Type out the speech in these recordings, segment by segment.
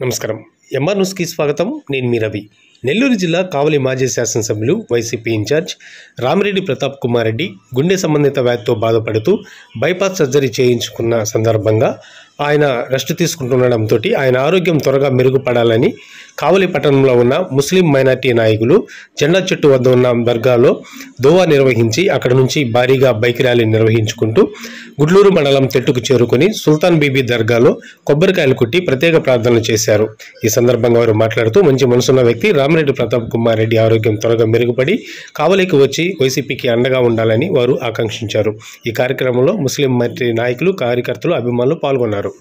నమస్కారం. ఎంఆర్ న్యూస్కి స్వాగతం. నేను మీ రవి. నెల్లూరు జిల్లా కావలి మాజీ శాసనసభ్యులు వైసీపీ ఇన్ఛార్జ్ రామిరెడ్డి ప్రతాప్ కుమార్ రెడ్డి గుండె సంబంధిత వ్యాధితో బాధపడుతూ బైపాస్ సర్జరీ చేయించుకున్న సందర్భంగా ఆయన రెస్ట్ తీసుకుంటుండడంతో ఆయన ఆరోగ్యం త్వరగా మెరుగుపడాలని కావలి పట్టణంలో ఉన్న ముస్లిం మైనార్టీ నాయకులు జెండా చెట్టు వద్ద ఉన్న దర్గాలో దోవా నిర్వహించి అక్కడ నుంచి భారీగా బైక్ ర్యాలీ నిర్వహించుకుంటూ గుడ్లూరు మండలం తెట్టుకు చేరుకుని సుల్తాన్ బీబీ దర్గాలో కొబ్బరికాయలు కొట్టి ప్రత్యేక ప్రార్థనలు చేశారు. ఈ సందర్భంగా వారు మాట్లాడుతూ మంచి మనసున్న వ్యక్తి రామిరెడ్డి ప్రతాప్ కుమార్ రెడ్డి ఆరోగ్యం త్వరగా మెరుగుపడి కావలికి వచ్చి వైసీపీకి అండగా ఉండాలని వారు ఆకాంక్షించారు. ఈ కార్యక్రమంలో ముస్లిం మైనార్టీ నాయకులు, కార్యకర్తలు, అభిమానులు పాల్గొన్నారు.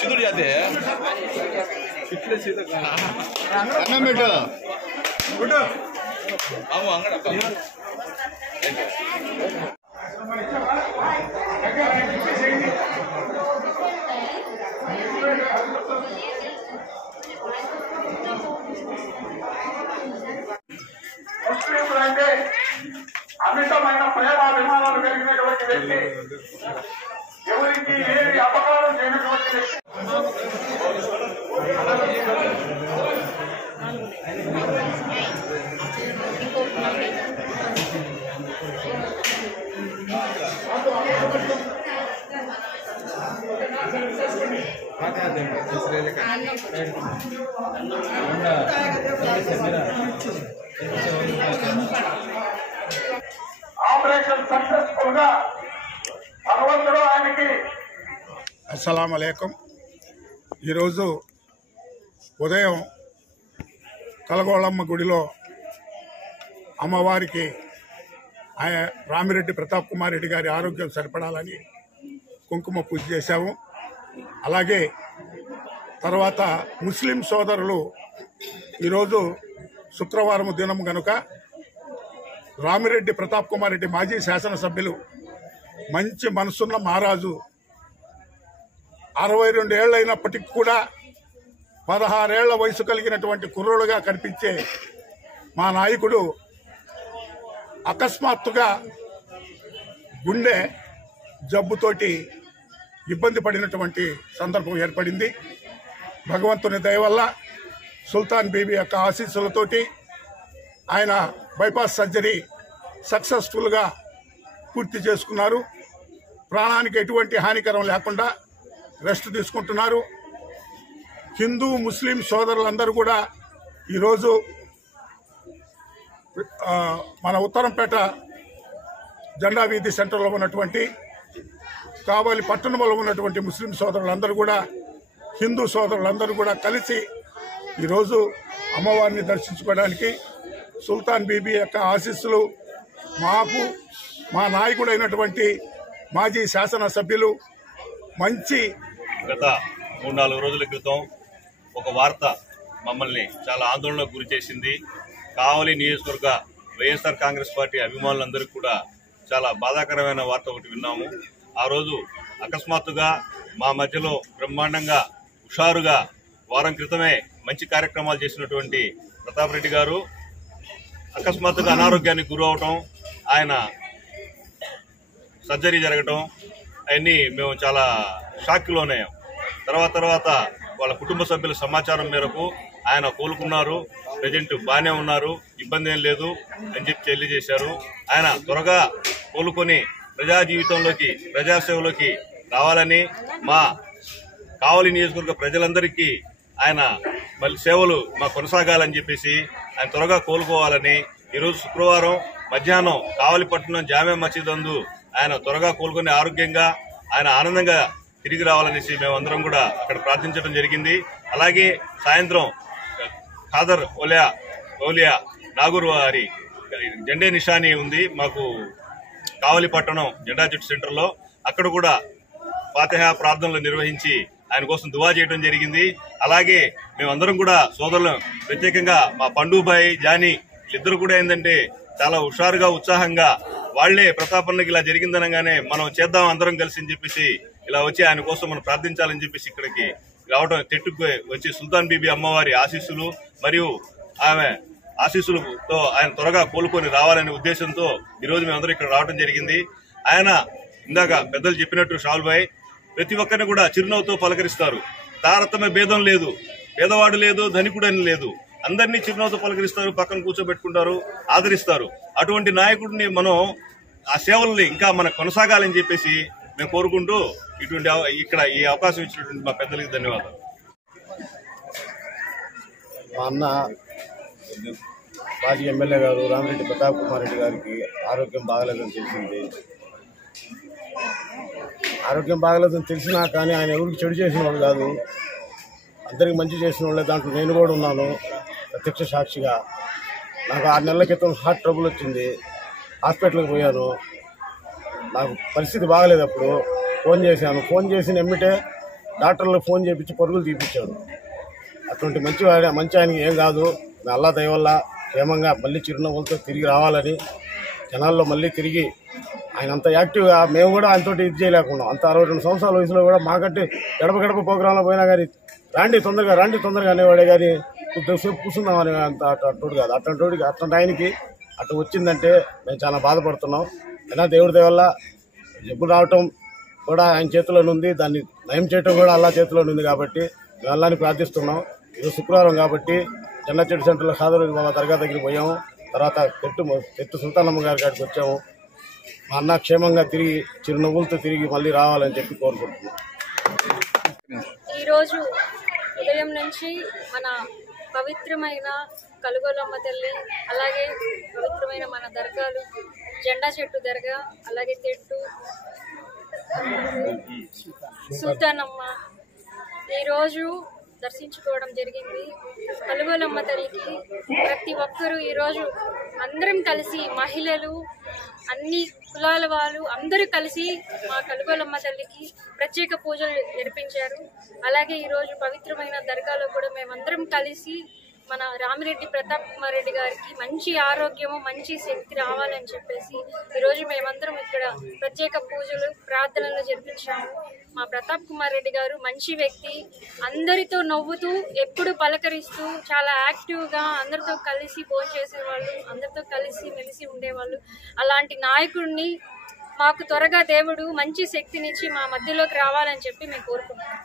चिदुर जाते हैं इतने सीधा करना बेटा आओ अंगड़ा ముస్లింలంటే అమితమైన ప్రేమాభిమానాలు కలిగినటువంటి వ్యక్తి, ఎవరికి ఏది అపకారం చేయనటువంటి వ్యక్తి. ఆపరేషన్ సక్సెస్ఫుల్ గా భగవంతుడు ఆయనకి. అస్సలాం అలైకుం. ఈరోజు ఉదయం కలగోళమ్మ గుడిలో అమ్మవారికి రామిరెడ్డి ప్రతాప్ కుమార్ రెడ్డి గారి ఆరోగ్యం సరిపడాలని కుంకుమ పూజ చేశాము. అలాగే తర్వాత ముస్లిం సోదరులు ఈరోజు శుక్రవారం దినం కనుక రామిరెడ్డి ప్రతాప్ కుమార్ రెడ్డి మాజీ శాసనసభ్యులు, మంచి మనసున్న మహారాజు, 62 ఏళ్ళు అయినప్పటికీ కూడా 16 ఏళ్ల వయసు కలిగినటువంటి కుర్రోడుగా కనిపించే మా నాయకుడు అకస్మాత్తుగా గుండె జబ్బుతోటి ఇబ్బంది పడినటువంటి సందర్భం ఏర్పడింది. భగవంతుని దయ వల్ల సుల్తాన్ బీబీ యొక్క ఆశీస్సులతోటి ఆయన బైపాస్ సర్జరీ సక్సెస్ఫుల్గా పూర్తి చేసుకున్నారు. ప్రాణానికి ఎటువంటి హానికరం లేకుండా రెస్ట్ తీసుకుంటున్నారు. హిందూ ముస్లిం సోదరులందరూ కూడా ఈరోజు మన ఉత్తరంపేట జెండా వీధి సెంటర్లో ఉన్నటువంటి కావలి పట్టణంలో ఉన్నటువంటి ముస్లిం సోదరులందరూ కూడా, హిందూ సోదరులందరూ కూడా కలిసి ఈరోజు అమ్మవారిని దర్శించుకోవడానికి సుల్తాన్ బీబీ యొక్క ఆశీస్సులు మాకు, మా నాయకుడైనటువంటి మాజీ శాసనసభ్యులు మంచి. గత 3-4 రోజుల క్రితం ఒక వార్త మమ్మల్ని చాలా ఆందోళనకు గురి చేసింది. కావలి నియోజకవర్గ వైఎస్ఆర్ కాంగ్రెస్ పార్టీ అభిమానులందరికీ కూడా చాలా బాధాకరమైన వార్త ఒకటి విన్నాము. ఆ రోజు అకస్మాత్తుగా మా మధ్యలో బ్రహ్మాండంగా హుషారుగా వారం క్రితమే మంచి కార్యక్రమాలు చేసినటువంటి ప్రతాప్ రెడ్డి గారు అకస్మాత్తుగా అనారోగ్యానికి గురవటం, ఆయన సర్జరీ జరగటం అవన్నీ మేము చాలా షాక్లోనే. తర్వాత వాళ్ళ కుటుంబ సభ్యుల సమాచారం మేరకు ఆయన కోలుకున్నారు, ప్రజెంట్ బాగానే ఉన్నారు, ఇబ్బంది ఏం లేదు అని చెప్పి తెలియజేశారు. ఆయన త్వరగా కోలుకొని ప్రజా జీవితంలోకి, ప్రజాసేవలోకి రావాలని, మా కావలి నియోజకవర్గ ప్రజలందరికీ ఆయన మళ్ళీ సేవలు మా కొనసాగాలని చెప్పేసి ఆయన త్వరగా కోలుకోవాలని ఈరోజు శుక్రవారం మధ్యాహ్నం కావలిపట్నం జామే మసీద్ అందు ఆయన త్వరగా కోలుకొని ఆరోగ్యంగా ఆయన ఆనందంగా తిరిగి రావాలనేసి మేమందరం కూడా అక్కడ ప్రార్థించడం జరిగింది. అలాగే సాయంత్రం ఖాదర్ ఓలియా నాగూర్ వారి జెండే నిషాని ఉంది మాకు కావలిపట్నం జెండా చెట్టు సెంటర్లో. అక్కడ కూడా ఫాతిహా ప్రార్థనలు నిర్వహించి ఆయన కోసం దువా చేయడం జరిగింది. అలాగే మేమందరం కూడా సోదరులు, ప్రత్యేకంగా మా పండుబాయ్ జానీ ఇద్దరు కూడా ఏంటంటే చాలా హుషారుగా, ఉత్సాహంగా వాళ్లే ప్రతాపన్నకి ఇలా జరిగిందనగానే మనం చేద్దాం అందరం కలిసి అని చెప్పేసి ఇలా వచ్చి ఆయన కోసం మనం ప్రార్థించాలని చెప్పేసి ఇక్కడికి రావడం, తెట్టుకు వచ్చి సుల్తాన్ బీబీ అమ్మవారి ఆశీస్సులు మరియు ఆమె ఆశీస్సులతో ఆయన త్వరగా కోలుకొని రావాలనే ఉద్దేశంతో ఈరోజు మేమందరం ఇక్కడ రావడం జరిగింది. ఆయన ఇందాక పెద్దలు చెప్పినట్టు షావుల్ భాయ్ ప్రతి ఒక్కరిని కూడా చిరునవ్వుతో పలకరిస్తారు. తారతమ్య భేదం లేదు, పేదవాడు లేదు, ధనికుడు అని లేదు, అందరినీ చిరునవ్వుతో పలకరిస్తారు, పక్కన కూర్చోబెట్టుకుంటారు, ఆదరిస్తారు. అటువంటి నాయకుడిని మనం ఆ సేవల్ని ఇంకా మనకు కొనసాగాలని చెప్పేసి మేము కోరుకుంటూ ఇటువంటి ఇక్కడ ఈ అవకాశం ఇచ్చినటువంటి మా పెద్దలకి ధన్యవాదాలు. మా అన్న మాజీ ఎమ్మెల్యే గారు రామిరెడ్డి ప్రతాప్ కుమార్ రెడ్డి గారికి ఆరోగ్యం బాగలేదని తెలిసింది. ఆరోగ్యం బాగలేదని తెలిసినా కానీ ఆయన ఎవరికి చెడు చేసిన వాళ్ళు కాదు, అందరికి మంచి చేసిన వాళ్ళే. దాంట్లో నేను కూడా ఉన్నాను ప్రత్యక్ష సాక్షిగా. నాకు 6 నెలల క్రితం హార్ట్ ట్రబుల్ వచ్చింది, హాస్పిటల్కి పోయాను. నాకు పరిస్థితి బాగలేదు. అప్పుడు ఫోన్ చేశాను, ఫోన్ చేసిన ఎమ్మిటే డాక్టర్లకు ఫోన్ చేయించి పరుగులు తీపించాడు. అటువంటి మంచి ఆయనకి ఏం కాదు. అల్లా దయ వల్ల క్షేమంగా మళ్ళీ చిరునవ్వులతో తిరిగి రావాలని, జనాల్లో మళ్ళీ తిరిగి ఆయన అంత యాక్టివ్గా, మేము కూడా ఆయనతో ఇది చేయలేకున్నాం. అంత 62 సంవత్సరాల వయసులో కూడా మాకంటే గడప గడప ప్రోగ్రాంలో పోయినా కానీ రండి తొందరగా అనేవాడే కానీ కొద్దిసేపు కూర్చుందామని అంత అటువంటి కాదు. అట్లాంటి ఆయనకి అటు వచ్చిందంటే మేము చాలా బాధపడుతున్నాం. అయినా దేవుడి దయ వల్ల జబ్బు రావటం కూడా ఆయన చేతిలోనే ఉంది, దాన్ని నయం చేయటం కూడా అల్లా చేతిలోనే ఉంది. కాబట్టి మేము అల్లాని ప్రార్థిస్తున్నాం. ఈరోజు శుక్రవారం కాబట్టి జెండా చెట్టు సెంటర్లో ఖాదర్ బాబా దర్గా దగ్గరికి పోయాము. తర్వాత తెట్టు సుల్తానమ్మ గారి కాడికి వచ్చాము. మా అన్న క్షేమంగా తిరిగి చిరునవ్వులతో తిరిగి మళ్ళీ రావాలని చెప్పి కోరుకుంటున్నాం. ఈరోజు ఉదయం నుంచి మన పవిత్రమైన కలుగోలమ్మ తల్లి, అలాగే పవిత్రమైన మన దర్గాలు, జెండా చెట్టు దర్గా, అలాగే తెట్టు సుల్తానమ్మ ఈరోజు దర్శించుకోవడం జరిగింది. కలుగోలమ్మ తల్లికి ప్రతి ఒక్కరూ ఈరోజు అందరం కలిసి, మహిళలు, అన్ని కులాల వాళ్ళు అందరూ కలిసి మా కలుగోలమ్మ తల్లికి ప్రత్యేక పూజలు జరిపించారు. అలాగే ఈరోజు పవిత్రమైన దర్గాలో కూడా మేమందరం కలిసి మన రామిరెడ్డి ప్రతాప్ కుమార్ రెడ్డి గారికి మంచి ఆరోగ్యము, మంచి శక్తి రావాలని చెప్పేసి ఈరోజు మేమందరం ఇక్కడ ప్రత్యేక పూజలు, ప్రార్థనలు జరిపించాము. మా ప్రతాప్ కుమార్ రెడ్డి గారు మంచి వ్యక్తి, అందరితో నవ్వుతూ, ఎప్పుడు పలకరిస్తూ, చాలా యాక్టివ్గా అందరితో కలిసి భోజనం చేసేవాళ్ళు, అందరితో కలిసి మెలిసి ఉండేవాళ్ళు. అలాంటి నాయకుడిని మాకు త్వరగా దేవుడు మంచి శక్తినిచ్చి మా మధ్యలోకి రావాలని చెప్పి మేము కోరుకుంటున్నాం.